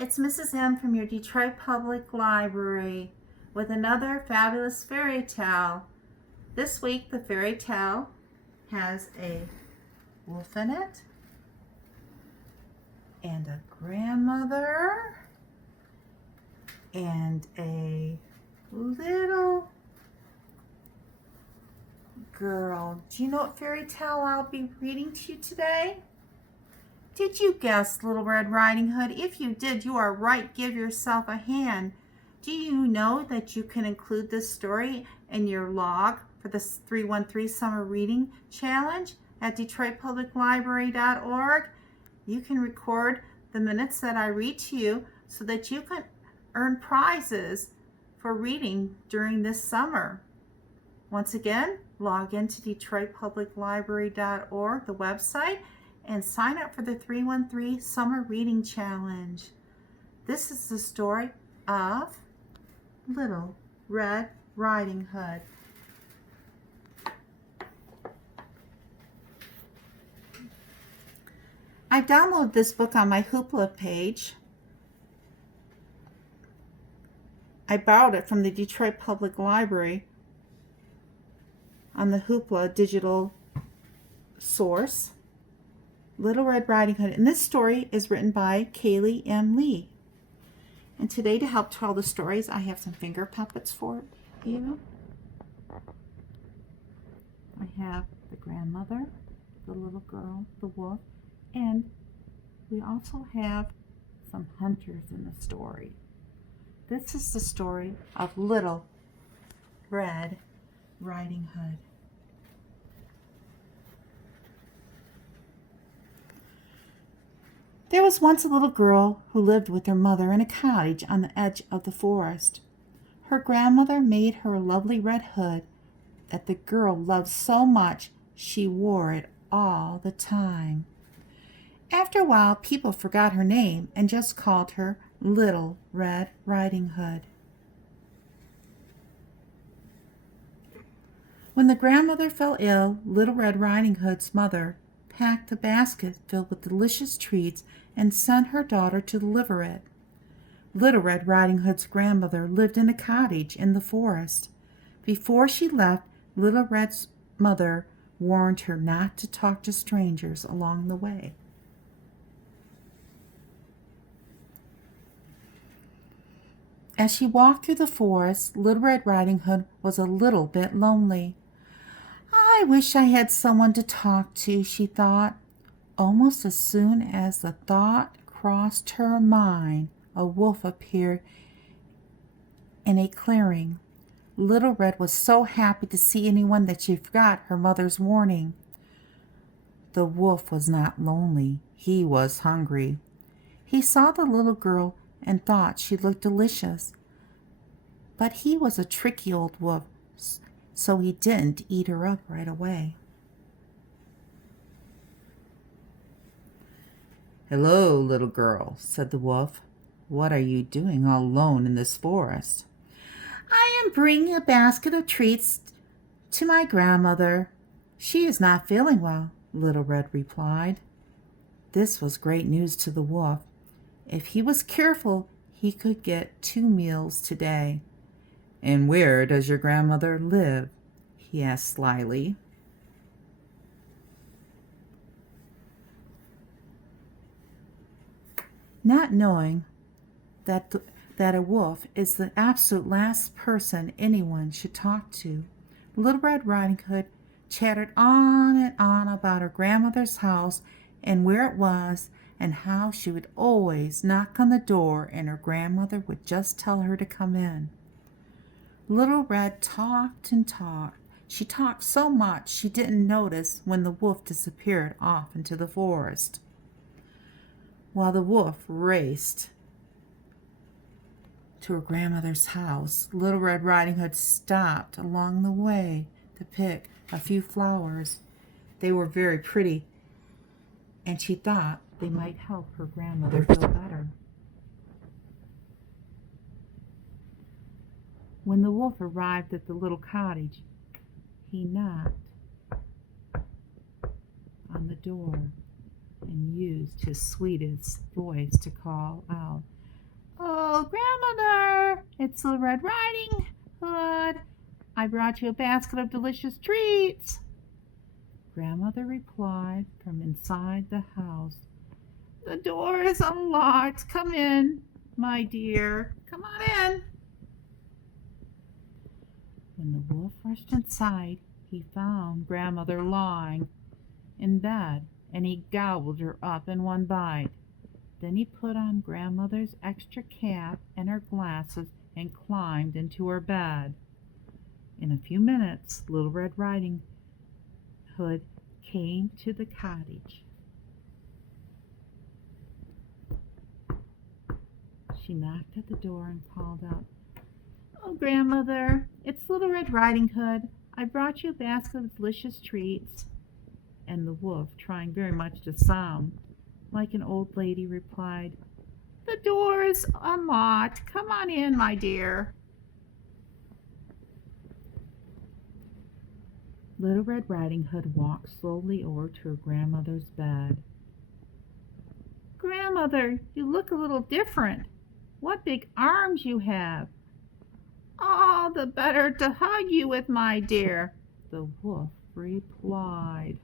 it's Mrs. M from your Detroit Public Library with another fabulous fairy tale. This week the fairy tale has a wolf in it and a grandmother and a little girl. Do you know what fairy tale I'll be reading to you today? Did you guess Little Red Riding Hood? If you did, you are right. Give yourself a hand. Do you know that you can include this story in your log for the 313 Summer Reading Challenge at DetroitPublicLibrary.org? You can record the minutes that I read to you so that you can earn prizes for reading during this summer. Once again, log into DetroitPublicLibrary.org, the website, and sign up for the 313 Summer Reading Challenge. This is the story of Little Red Riding Hood. I downloaded this book on my Hoopla page. I borrowed it from the Detroit Public Library on the Hoopla digital source. Little Red Riding Hood. And this story is written by Kaylee M. Lee. And today, to help tell the stories, I have some finger puppets for you. I have the grandmother, the little girl, the wolf, and we also have some hunters in the story. This is the story of Little Red Riding Hood. There was once a little girl who lived with her mother in a cottage on the edge of the forest. Her grandmother made her a lovely red hood that the girl loved so much she wore it all the time. After a while, people forgot her name and just called her Little Red Riding Hood. When the grandmother fell ill, Little Red Riding Hood's mother packed a basket filled with delicious treats and sent her daughter to deliver it. Little Red Riding Hood's grandmother lived in a cottage in the forest. Before she left, Little Red's mother warned her not to talk to strangers along the way. As she walked through the forest, Little Red Riding Hood was a little bit lonely. I wish I had someone to talk to, she thought. Almost as soon as the thought crossed her mind, a wolf appeared in a clearing. Little Red was so happy to see anyone that she forgot her mother's warning. The wolf was not lonely. He was hungry. He saw the little girl and thought she looked delicious. But he was a tricky old wolf, so he didn't eat her up right away. "Hello, little girl," said the wolf. "What are you doing all alone in this forest?" "I am bringing a basket of treats to my grandmother. She is not feeling well," Little Red replied. This was great news to the wolf. If he was careful, he could get 2 meals today. "And where does your grandmother live?" he asked slyly. Not knowing that a wolf is the absolute last person anyone should talk to, Little Red Riding Hood chattered on and on about her grandmother's house and where it was, and how she would always knock on the door and her grandmother would just tell her to come in. Little Red talked and talked. She talked so much she didn't notice when the wolf disappeared off into the forest. While the wolf raced to her grandmother's house, Little Red Riding Hood stopped along the way to pick a few flowers. They were very pretty, and she thought they might help her grandmother feel better. When the wolf arrived at the little cottage, he knocked on the door and used his sweetest voice to call out, Oh, Grandmother, it's Little Red Riding Hood. I brought you a basket of delicious treats. Grandmother replied from inside the house. The door is unlocked. Come in, my dear. Come on in. When the wolf rushed inside, he found Grandmother lying in bed, and he gobbled her up in one bite. Then he put on Grandmother's extra cap and her glasses and climbed into her bed. In a few minutes, Little Red Riding Hood came to the cottage. She knocked at the door and called out, "Oh, Grandmother, it's Little Red Riding Hood. I brought you a basket of delicious treats." And the wolf, trying very much to sound like an old lady, replied, "The door is unlocked. Come on in, my dear." Little Red Riding Hood walked slowly over to her grandmother's bed. "Grandmother, you look a little different. What big arms you have." "All the better to hug you with, my dear," the wolf replied.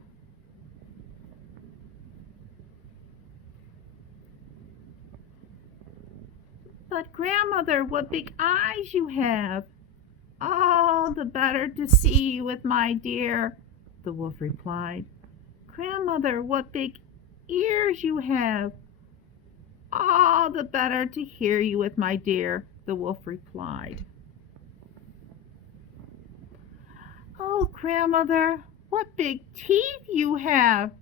"But Grandmother, what big eyes you have." "All the better to see you with, my dear," the wolf replied. "Grandmother, what big ears you have." "All the better to hear you with, my dear," the wolf replied. "Oh, Grandmother, what big teeth you have."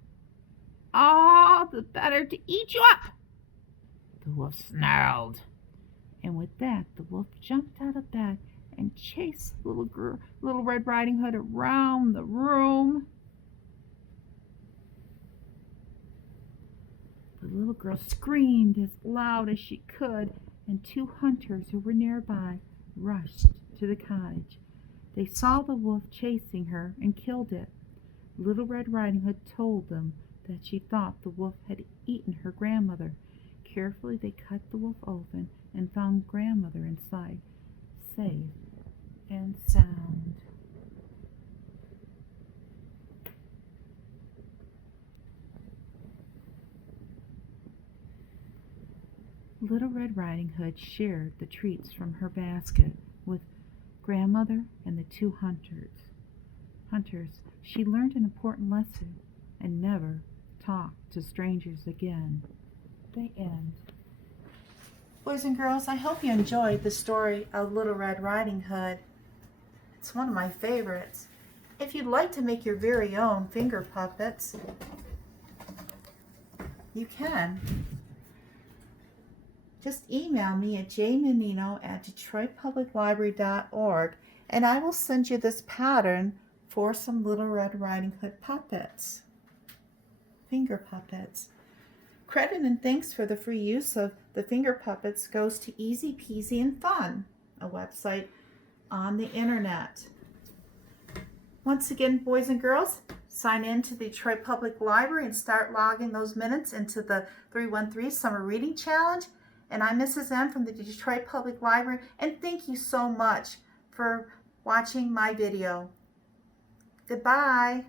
"All the better to eat you up," the wolf snarled. And with that, the wolf jumped out of bed and chased Little Red Riding Hood around the room. The little girl screamed as loud as she could, and two hunters who were nearby rushed to the cottage. They saw the wolf chasing her and killed it. Little Red Riding Hood told them that she thought the wolf had eaten her grandmother. Carefully they cut the wolf open and found Grandmother inside, safe and sound. Little Red Riding Hood shared the treats from her basket with Grandmother and the two hunters. She learned an important lesson and never talked to strangers again. The end. Boys and girls, I hope you enjoyed the story of Little Red Riding Hood. It's one of my favorites. If you'd like to make your very own finger puppets, you can. Just email me at jmenino@detroitpubliclibrary.org and I will send you this pattern for some Little Red Riding Hood puppets, finger puppets. Credit and thanks for the free use of the finger puppets goes to Easy Peasy and Fun, a website on the internet. Once again, boys and girls, sign in to the Detroit Public Library and start logging those minutes into the 313 Summer Reading Challenge. And I'm Mrs. M from the Detroit Public Library, and thank you so much for watching my video. Goodbye.